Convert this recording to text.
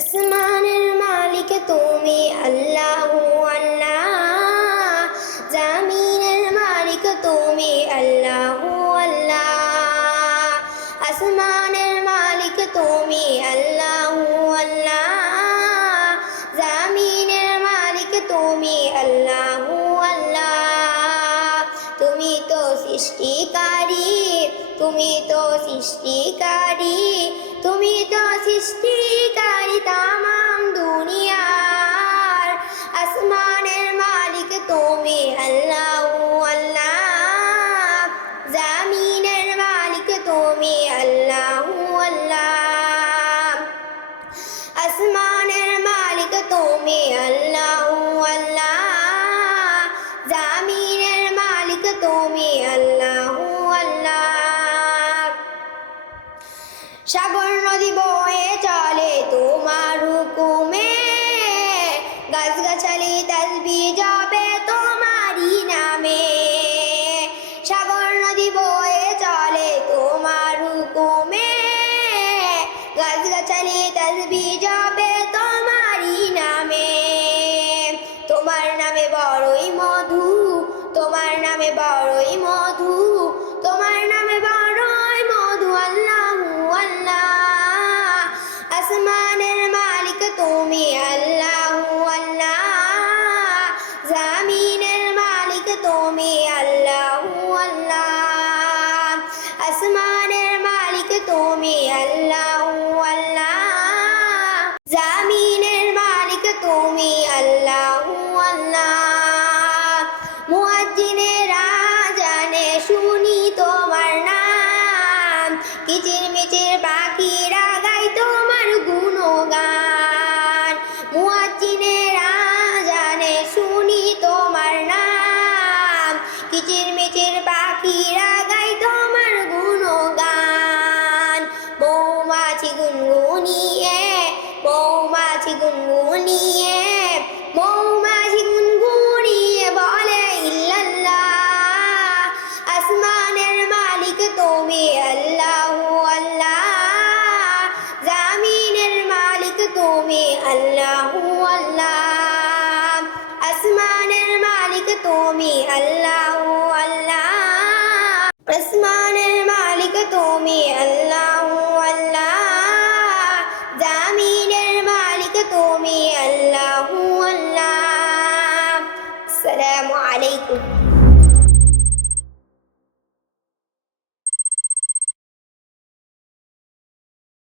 আসমানের মালিক তুমি আল্লাহু আল্লাহ, জামিনের মালিক তুমি আল্লাহু আল্লাহ। আসমানের মালিক তুমি আল্লাহু আল্লাহ, জামিনের মালিক তুমি আল্লাহু আল্লাহ। তুমি তো সৃষ্টিকারী, তুমি তো সৃষ্টিকারী, তুমি তো সৃষ্টিকারী তামাম দুনিয়ার। আসমানের মালিক তুমি আল্লাহু আল্লাহ, জামিনের মালিক তুমি আল্লাহু আল্লাহ। আসমানের মালিক তুমি আল্লাহু আল্লাহ, জামিনের মালিক তুমি আল্লাহু আল্লাহ। সাগর নদী বয়ে চলে তোমার হুকুমে, গাছগাছালি তাসবিহ জপে তোমারই নামে। সাগর নদী বয়ে চলে তোমার হুকুমে, গাছগাছালি তাসবিহ জপে তোমারই নামে। তোমার নামে বড়ই মধু, তোমার নামে বড়ই মধু, তোমার নামে বড়ই মধু আল্লাহু আল্লাহ। আসমানের মালিক তুমি আল্লাহু আল্লাহ, জামিনের মালিক তুমি আল্লাহু আল্লাহ। আসমানের মালিক তুমি আল্লাহু আল্লাহ, জামিনের মালিক তুমি আল্লাহু আল্লাহ। মুয়াজ্জিনের আযানে শুনি তোমার নাম, কিচিরমিচির পাখিরা গায় তোমার গুণগান। মুয়াজ্জিনের আযানে শুনি তোমার নাম, কিচিরমিচির পাখিরা গায় তোমার গুণগান। মৌমাছি গুনগুনিয়ে, মৌমাছি গুনগুনিয়ে, মৌমাছি গুনগুনিয়ে বলে ইল্লাল্লাহ। আসমানের মালিক তুমি আল্লাহু আল্লাহ, জামিনের মালিক তুমি আল্লাহু আল্লাহ। আসমানের মালিক তুমি আল্লাহু আল্লাহ, আসমানের মালিক তুমি আল্লাহু আল্লাহ, জামিনের মালিক তুমি আল্লাহু আল্লাহ। আসসালামু আলাইকুম।